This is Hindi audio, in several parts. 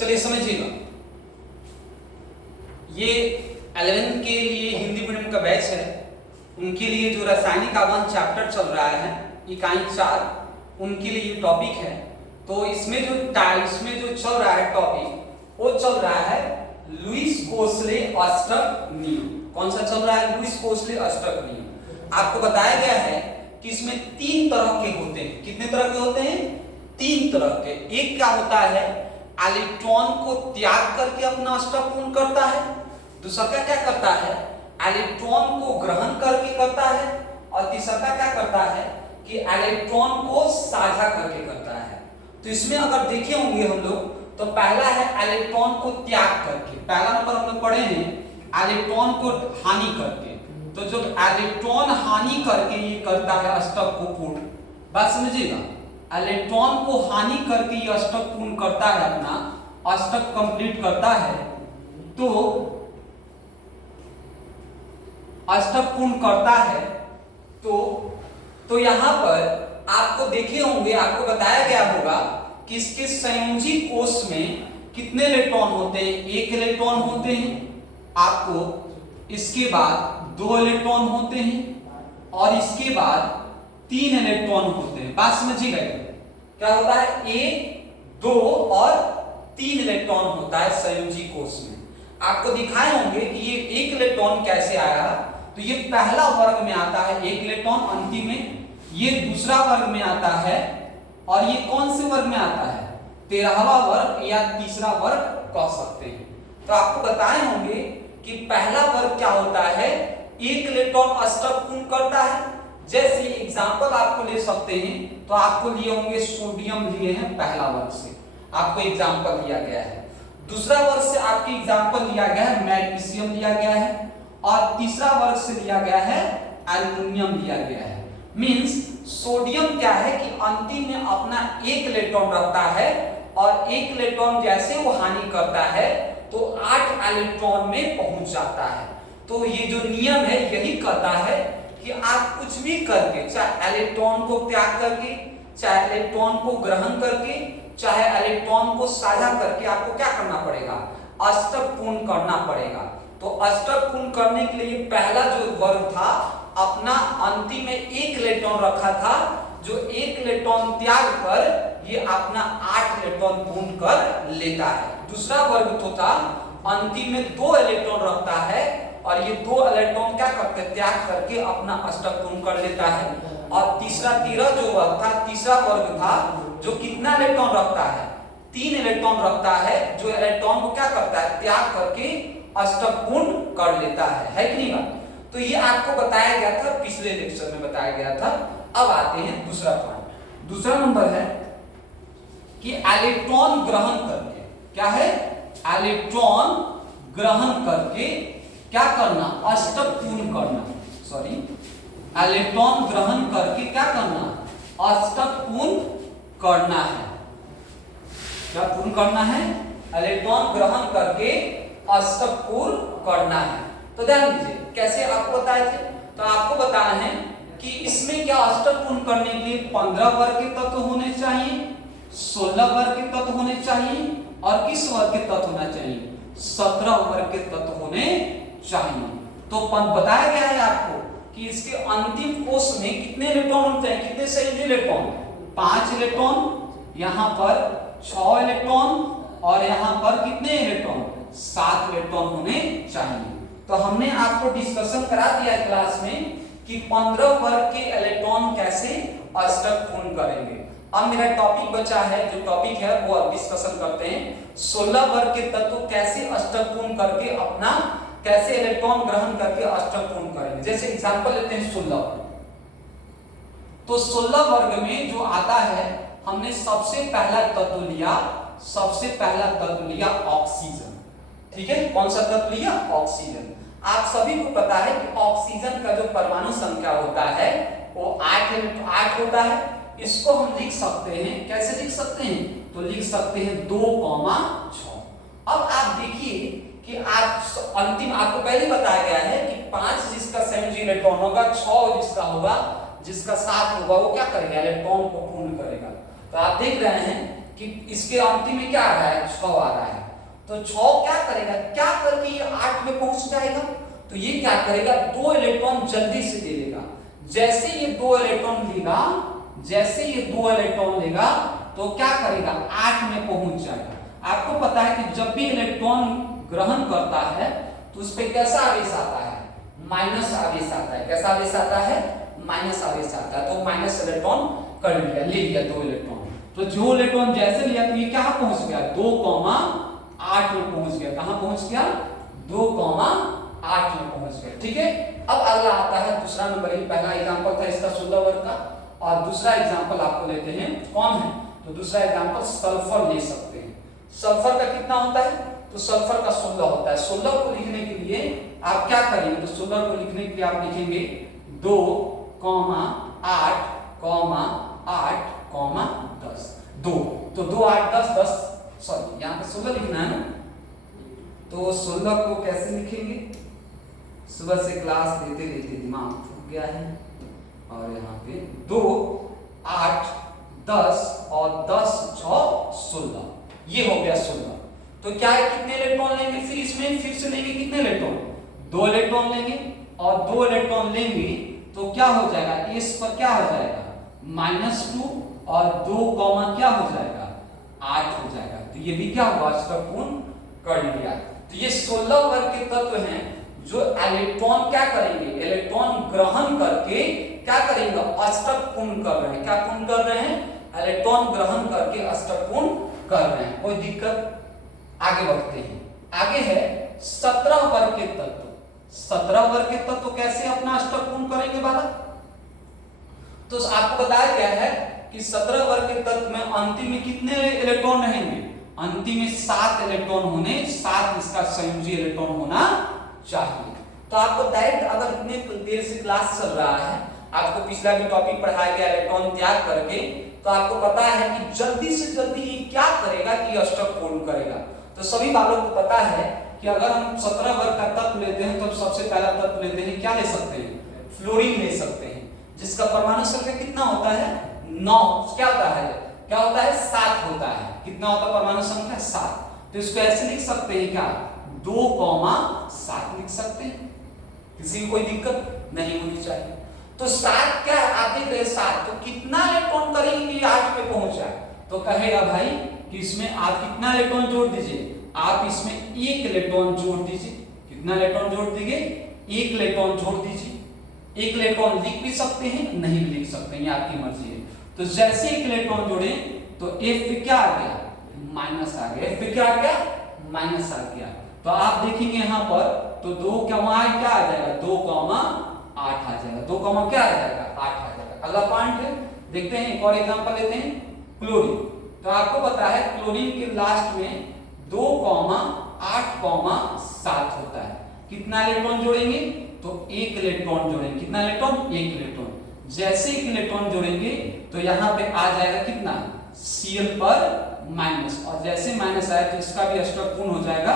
चलिए समझिएगा, ये 11th के लिए हिंदी मीडियम का बैच है, उनके लिए जो रासायनिक आगमन चैप्टर चल रहा है इकाई 4, उनके लिए ये टॉपिक है। तो इसमें जो चल रहा है टॉपिक वो चल रहा है लुईस कोसले अष्टक नियम। कौन सा चल रहा है? लुईस कोसले अष्टक नियम। आपको बताया गया है कि इसमें 3 तरह के होते हैं। कितने तरह के होते हैं? 3 तरह के। एक क्या होता है, इलेक्ट्रॉन को त्याग करके अपना अष्टक पूर्ण करता है। दूसरा क्या करता है, इलेक्ट्रॉन को ग्रहण करके करता है। और तीसरा क्या करता है कि इलेक्ट्रॉन को साझा करके करता है। तो इसमें अगर देखे होंगे हम लोग, तो पहला है इलेक्ट्रॉन को त्याग करके। पहला नंबर हम लोग पढ़े हैं इलेक्ट्रॉन को हानि करके। तो जो इलेक्ट्रॉन हानि करके ये करता है अष्टक को पूर्ण, बात समझिएगा, इलेक्ट्रॉन को हानि करके ये अष्टक पूर्ण करता है, अपना अष्टक कंप्लीट करता है। तो अष्टक पूर्ण करता है तो यहां पर आपको देखे होंगे, आपको बताया गया होगा कि इसके संयोजी कोष में कितने इलेक्ट्रॉन होते हैं? 1 इलेक्ट्रॉन होते हैं आपको, इसके बाद 2 इलेक्ट्रॉन होते हैं और इसके बाद 3 इलेक्ट्रॉन होते हैं। बात समझिएगा, क्या होता है? 1, 2 और 3 इलेक्ट्रॉन होता है संयोजी कोष में। आपको दिखाए होंगे कि ये 1 इलेक्ट्रॉन कैसे आया। तो ये पहला वर्ग में आता है 1 इलेक्ट्रॉन, अंतिम में ये दूसरा वर्ग में आता है। और ये कौन से वर्ग में आता है? 13वां वर्ग या तीसरा वर्ग कह सकते हैं। तो आपको बताए होंगे कि पहला वर्ग क्या होता है, 1 इलेक्ट्रॉन अष्टक पूर्ण करता है। जैसे एग्जांपल आपको ले सकते हैं, तो आपको लिए होंगे सोडियम लिए हैं पहला वर्ग से, आपको एग्जांपल लिया गया है। दूसरा वर्ग से आपकी एग्जांपल लिया गया है मैग्नीशियम लिया गया है। और तीसरा वर्ग से लिया गया है एल्युमिनियम लिया गया है। मींस सोडियम क्या है कि अंतिम में अपना 1 इलेक्ट्रॉन रखता है और 1 इलेक्ट्रॉन जैसे वो हानि करता है तो 8 इलेक्ट्रॉन में पहुंच जाता है। तो ये जो नियम है यही कहता है कि आप कुछ भी करके, चाहे इलेक्ट्रॉन को त्याग करके, चाहे इलेक्ट्रॉन को ग्रहण करके, चाहे इलेक्ट्रॉन को साझा करके, आपको क्या करना पड़ेगा? अष्टक पूर्ण करना पड़ेगा। तो अष्टक पूर्ण करने के लिए पहला जो वर्ग था अपना अंतिम में 1 इलेक्ट्रॉन रखा था, जो 1 इलेक्ट्रॉन त्याग कर ये अपना 8 इलेक्ट्रॉन पूर्ण कर लेता है। दूसरा वर्ग तो था अंतिम में 2 इलेक्ट्रॉन रखता है और ये 2 इलेक्ट्रॉन क्या करते हैं? त्याग करके अपना अष्टक पूर्ण कर लेता है। और तीसरा 13 जो वर्ग था, तीसरा वर्ग था जो कितना इलेक्ट्रॉन रखता है? 3 इलेक्ट्रॉन रखता है, जो इलेक्ट्रॉन को क्या करता है? त्याग करके अष्टक पूर्ण कर लेता है कि नहीं बात? तो ये आपको बताया गया था, पिछले लेक्चर में बताया गया था। अब आते हैं दूसरा पॉइंट। दूसरा नंबर है कि इलेक्ट्रॉन ग्रहण करके, क्या है? इलेक्ट्रॉन ग्रहण करके क्या करना? अष्टक पूर्ण करना। सॉरी, इलेक्ट्रॉन ग्रहण करके क्या करना? अष्टक पूर्ण करना है। क्या पूर्ण करना है? इलेक्ट्रॉन ग्रहण करके अष्टक पूर्ण करना है। तो ध्यान दीजिए कैसे आपको बताए थे। तो आपको बताना है कि इसमें क्या अष्टक पूर्ण करने के लिए 15 वर्ग के तत्व होने चाहिए, 16 वर्ग के तत्व होने चाहिए और किस वर्ग के तत्व होना चाहिए? 17 वर्ग के तत्व होने चाहिए। तो बताया गया है आपको कि इसके अंतिम कोष में कितने इलेक्ट्रॉन होते हैं? कितने संयोजी इलेक्ट्रॉन? 5 इलेक्ट्रॉन, यहाँ पर 6 इलेक्ट्रॉन और यहाँ पर कितने इलेक्ट्रॉन? 7 इलेक्ट्रॉन होने चाहिए। तो हमने आपको डिस्कशन करा दिया क्लास में कि 15 वर्ग के इलेक्ट्रॉन कैसे अष्टक पूर्ण करेंगे। अब मेरा टॉपिक बचा है, जो टॉपिक है वो अब डिस्कशन करते हैं। 16 वर्ग के तत्व कैसे अष्टक पूर्ण करके अपना, कैसे इलेक्ट्रॉन ग्रहण करके अष्टक पूर्ण करेंगे। जैसे एग्जांपल लेते हैं 16। तो 16 वर्ग में जो आता है, हमने सबसे पहला तत्व लिया, ऑक्सीजन। ठीक है, कौन सा तत्व लिया? ऑक्सीजन। आप सभी को पता है कि ऑक्सीजन का जो परमाणु संख्या होता है वो 8 होता है। इसको हम लिख सकते हैं, कैसे लिख सकते हैं? तो लिख सकते हैं 2,6। अब आप देखिए कि आप अंतिम, आपको पहले बताया गया है कि 5 जिसका संयोजी इलेक्ट्रॉन होगा, 6 जिसका होगा, जिसका 7 होगा, वो क्या करेगा? इलेक्ट्रॉन को पूर्ण करेगा। तो आप देख रहे हैं कि इसके अंतिम में क्या आ रहा है, 6 आ रहा है, तो 6 क्या करेगा, क्या करके ये 8 में पहुंच जाएगा, तो ये क्या करेगा, 2 इलेक्ट्रॉन जल्दी से दे देगा। जैसे ये 2 इलेक्ट्रॉन लेगा, जैसे ये 2 इलेक्ट्रॉन लेगा तो क्या करेगा, 8 में पहुंच जाएगा। आपको पता है कि जब भी इलेक्ट्रॉन ग्रहण करता है तो उस पर कैसा आवेश आता है, माइनस आवेश आता है। कैसा आवेश आता है, माइनस आवेश आता है। तो माइनस इलेक्ट्रॉन कर लिया, ले लिया 2 इलेक्ट्रॉन। तो जो इलेक्ट्रॉन जैसे लिया तो ये क्या पहुंच गया, 2,8 में पहुंच गया। कहां पहुंच गया, 2,8 में पहुंच गया। ठीक है, अब अगला आता है दूसरा नंबर। ये पहला एग्जांपल था इसका 16 वर्ग का, और दूसरा एग्जांपल आपको लेते हैं, कौन है, तो दूसरा एग्जांपल सल्फर ले सकते हैं। सल्फर का कितना होता है, तो सल्फर का 16 होता है। 16 को लिखने के लिए आप क्या करेंगे, तो 16 को लिखने के लिए आप लिखेंगे 2, 8, 8, 10, 2। तो 2, 8, 10, 10, सॉरी यहाँ पे 16 लिखना है ना, तो 16 को कैसे लिखेंगे, सुबह से क्लास लेते लेते दिमाग थक गया है। और यहाँ पे 2, 8, 10 और 10, 6, 16, ये हो गया 16। तो क्या है, कितने इलेक्ट्रॉन लेंगे फिर इसमें, फिर से लेंगे कितने इलेक्ट्रॉन, 2 इलेक्ट्रॉन लेंगे, और 2 इलेक्ट्रॉन लेंगे तो क्या हो जाएगा, इस पर क्या हो जाएगा, -2 और 2 कॉमा क्या हो जाएगा, 8 हो जाएगा। तो ये भी क्या हुआ, अष्टक कर लिया। तो ये 16 वर्ग के तत्व हैं जो इलेक्ट्रॉन क्या करेंगे, इलेक्ट्रॉन ग्रहण करके क्या करेंगे, अष्टक पूर्ण कर रहे हैं। क्या पूर्ण कर रहे हैं, इलेक्ट्रॉन ग्रहण करके अष्टक पूर्ण कर रहे हैं। कोई दिक्कत, आगे बढ़ते हैं। आगे है 17 वर्ग के तत्व। 17 वर्ग के तत्व कैसे अपना अष्टक पूर्ण करेंगे बालक, तो आपको बताया गया है कि 17 वर्ग के तत्व में अंतिम में कितने इलेक्ट्रॉन रहेंगे, अंतिम में 7 इलेक्ट्रॉन होने, 7 इसका संयोजी इलेक्ट्रॉन होना चाहिए। तो आपको डायरेक्ट, अगर इतने देर से क्लास चल रहा है, आपको पिछला भी टॉपिक पढ़ाया गया इलेक्ट्रॉन त्याग करके, तो आपको पता है कि जल्दी से जल्दी ये क्या करेगा कि अष्टक पूर्ण करेगा। तो सभी बालों को पता है कि अगर हम 17 वर्ग का तत्व लेते हैं तो सबसे पहला तत्व लेते हैं, क्या ले सकते हैं, फ्लोरीन ले सकते हैं, जिसका परमाणु संख्या कितना होता है, 9। क्या होता है, क्या होता है, 7 होता है। कितना होता है परमाणु संख्या, 7। तो इसको ऐसे लिख सकते हैं क्या, 2,7 लिख सकते हैं। किसी को कोई दिक्कत नहीं होनी चाहिए। तो 7 क्या, आप देख रहे 7, तो कितना इलेक्ट्रॉन करेंगे कि 8 पे पहुंच जाए, तो कहेगा भाई कि इसमें आप कितना इलेक्ट्रॉन जोड़ दीजिए, आप इसमें 1 इलेक्ट्रॉन जोड़ दीजिए। कितना इलेक्ट्रॉन जोड़ दीजिए, 1 इलेक्ट्रॉन जोड़ दीजिए। 1 इलेक्ट्रॉन लिख भी सकते हैं, नहीं भी लिख सकते हैं, ये आपकी मर्जी है। तो जैसे 1 इलेक्ट्रॉन जोड़े तो F पे क्या आ गया, माइनस आ गया। F पे क्या आ गया, माइनस आ गया। तो आप देखेंगे यहाँ पर, तो 2 क्या वहां क्या आ जाएगा, 2,8 आ जाएगा। 2, क्या आ जाएगा, 8 आ जाएगा। अगला पॉइंट है, देखते हैं एक और एग्जांपल लेते हैं, क्लोरीन। तो आपको पता है क्लोरीन के लास्ट में 2,8,7 होता है। कितना इलेक्ट्रॉन जोड़ेंगे, तो 1 इलेक्ट्रॉन जोड़ेंगे। कितना इलेक्ट्रॉन, 1 इलेक्ट्रॉन। जैसे 1 इलेक्ट्रॉन जोड़ेंगे तो यहाँ पे आ जाएगा कितना, Cl पर माइनस, और जैसे माइनस आया तो इसका भी अष्टक पूर्ण हो जाएगा।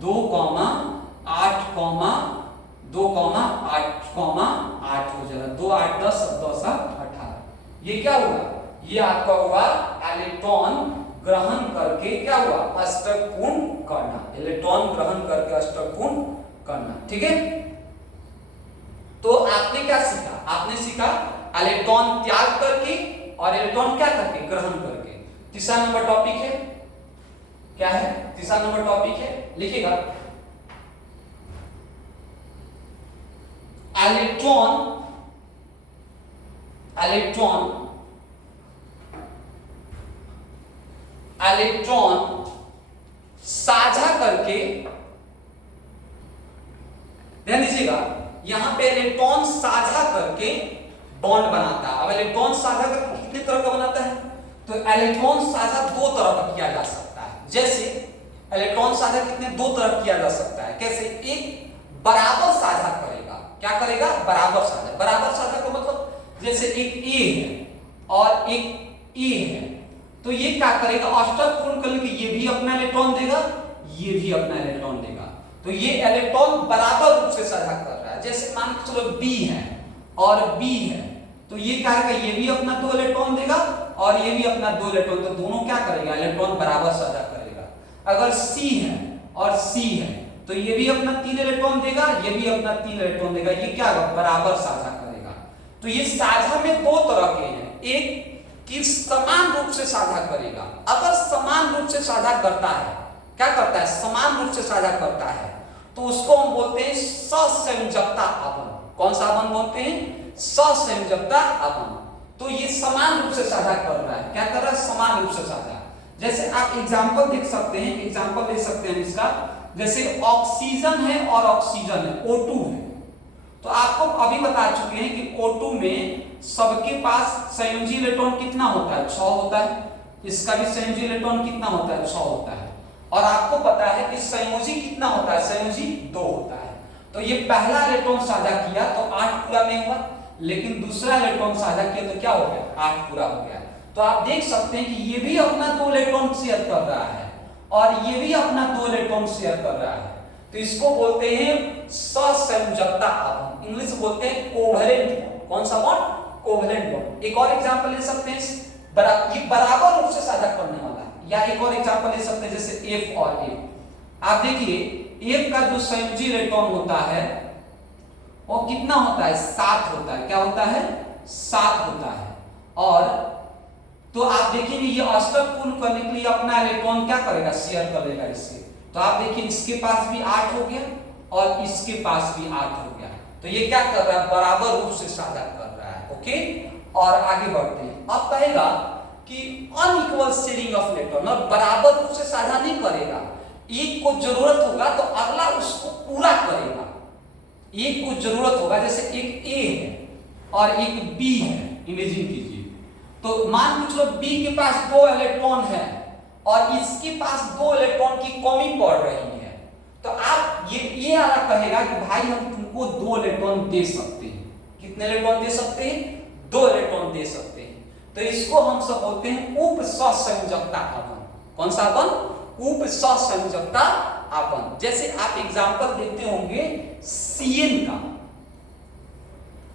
2,8,2,8,8 हो जाएगा। 2, 8, 10, 10, 18। ये क्या हुआ, ये आपका हुआ इलेक्ट्रॉन ग्रहण करके क्या हुआ, अष्टक पूर्ण करना। इलेक्ट्रॉन ग्रहण करके अष्टक पूर्ण करना। ठीक है, तो आपने क्या सीखा, आपने सीखा इलेक्ट्रॉन त्याग करके और इलेक्ट्रॉन क्या करके, ग्रहण करके। तीसरा नंबर टॉपिक है, क्या है, तीसरा नंबर टॉपिक है, लिखिएगा, इलेक्ट्रॉन साझा करके, ध्यान दीजिएगा, यहां पे इलेक्ट्रॉन साझा करके बॉन्ड बनाता है। अब इलेक्ट्रॉन साझा करके कितने तरह का बनाता है, तो इलेक्ट्रॉन साझा 2 तरह का किया जा सकता है। जैसे इलेक्ट्रॉन साझा कितने, 2 तरह किया जा सकता है। कैसे, एक बराबर साझा करेगा। क्या करेगा, बराबर साझा। बराबर साझा का मतलब जैसे एक A है और एक E है, तो ये क्या करेगा, अष्टक पूर्ण करके ये भी अपना इलेक्ट्रॉन देगा, ये भी अपना इलेक्ट्रॉन देगा। तो ये इलेक्ट्रॉन बराबर रूप से साझा कर रहा है। जैसे मान के चलो B है और B है, तो ये क्या करेगा, ये भी अपना 2 इलेक्ट्रॉन देगा और ये भी अपना 2 इलेक्ट्रॉन, तो दोनों क्या करेगा, इलेक्ट्रॉन बराबर साझा करेगा। अगर C है और C है तो ये भी अपना 3 इलेक्ट्रॉन देगा, ये भी अपना 3 इलेक्ट्रॉन देगा, ये क्या बराबर साझा करेगा। तो ये साझा में दो तरह के हैं, एक कि समान रूप से साझा करेगा। अगर समान रूप से साझा करता है, क्या करता है, समान रूप से साझा करता है, तो उसको हम बोलते हैं ससंयोजकता आपन। कौन सा आपन बोलते हैं, ससंयोजकता आपन। तो ये समान रूप से साझा कर रहा है, क्या कर रहा है, समान रूप से साझा। जैसे आप एग्जांपल देख सकते हैं, एग्जांपल दे सकते हैं इसका, जैसे ऑक्सीजन है और ऑक्सीजन है, O2 है। तो आपको अभी बता चुके हैं कि O2 में सबके पास संयोजी इलेक्ट्रॉन कितना होता है, 6 होता है। इसका भी संयोजी इलेक्ट्रॉन कितना होता है, 6 होता है। और आपको पता है कि संयोजी कितना होता है, संयोजी 2 होता है। तो ये पहला इलेक्ट्रॉन साझा किया तो 8 पूरा नहीं हुआ, लेकिन दूसरा इलेक्ट्रॉन साझा किया तो क्या हो गया, 8 पूरा हो गया। तो आप देख सकते हैं कि ये भी अपना 2 इलेक्ट्रॉन शेयर कर रहा है और ये भी अपना 2 इलेक्ट्रॉन शेयर कर रहा है। तो इसको बोलते हैं ससंयोजकता आपन, इंग्लिश में बोलते हैं कोवैलेंट बॉन्ड। कौन सा बॉन्ड, कोवैलेंट बॉन्ड। एक और एग्जांपल ले सकते हैं, ये बराबर रूप से साझा करने वाला है। या एक और एग्जांपल ले सकते हैं जैसे F और A। आप देखिए F का जो संयोजी इलेक्ट्रॉन होता है वो कितना होता है, 7 होता है। क्या होता है, 7 होता है। और तो आप देखेंगे ये अष्टक पूर्ण करने के लिए अपना इलेक्ट्रॉन क्या करेगा, शेयर करेगा इससे। तो आप देखिए इसके पास भी 8 हो गया और इसके पास भी 8 हो गया। तो ये क्या कर रहा है, बराबर रूप से साझा कर रहा है। ओके, और आगे बढ़ते हैं। अब कहेगा कि अनइक्वल शेयरिंग ऑफ इलेक्ट्रॉन, और बराबर रूप से साझा नहीं करेगा। एक को जरूरत होगा तो अगला उसको पूरा करेगा। एक को जरूरत होगा, जैसे एक A है और एक B है, इमेजिन कीजिए। तो मान के चलो B के पास 2 इलेक्ट्रॉन है और इसके पास 2 इलेक्ट्रॉन की कमी पड़ रही है। तो आप ये वाला कहेगा कि भाई हम तुमको 2 इलेक्ट्रॉन दे सकते हैं। कितने इलेक्ट्रॉन दे सकते हैं, 2 इलेक्ट्रॉन दे सकते हैं। तो इसको हम सब बोलते हैं उप ससंयोजकता आपन। कौन सा आपन, उप ससंयोजकता आपन। जैसे आप एग्जांपल देखते होंगे CN का,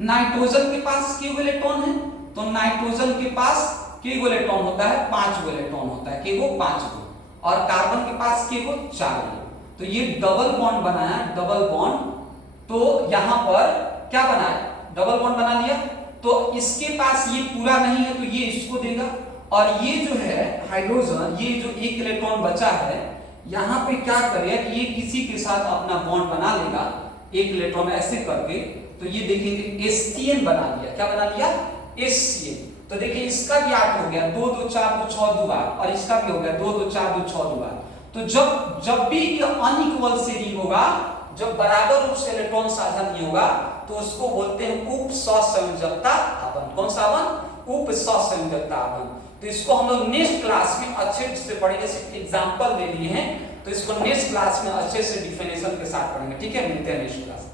नाइट्रोजन के पास कितने इलेक्ट्रॉन है, तो नाइट्रोजन के पास कितने इलेक्ट्रॉन होता है, 5 इलेक्ट्रॉन होता है, कितने, 5 को। और कार्बन के पास कितने, 4। तो ये डबल बॉन्ड बनाया, डबल बॉन्ड। तो यहां पर क्या बनाया, डबल बॉन्ड बना लिया। तो इसके पास ये पूरा नहीं है तो ये इसको देगा, और ये जो है हाइड्रोजन, ये जो 1 इलेक्ट्रॉन बचा है, यहां पे क्या करेगा कि ये किसी के साथ अपना बॉन्ड बना लेगा, 1 इलेक्ट्रॉन ऐसे करके। तो ये देखेंगे HCN बना लिया। क्या बना लिया, HCN। तो देखिए इसका भी 8 हो गया, 2 2 4 2 6 2 बार, और इसका भी हो गया 2 2 4 2 6 2 बार। तो जब भी ये अनइक्वल शेयरिंग होगा, जब बराबर रूप से इलेक्ट्रॉन साझा नहीं होगा, तो उसको बोलते हैं उप ससंयोजकता आपन। कौन सा आपन, उप ससंयोजकता आपन। तो इसको हम लोग नेक्स्ट क्लास में अच्छे से पढ़ेंगे, सिर्फ एग्जांपल ले लिए हैं, तो इसको नेक्स्ट क्लास में अच्छे से डिफिनेशन के साथ पढ़ेंगे। ठीक है, मिलते हैं नेक्स्ट क्लास।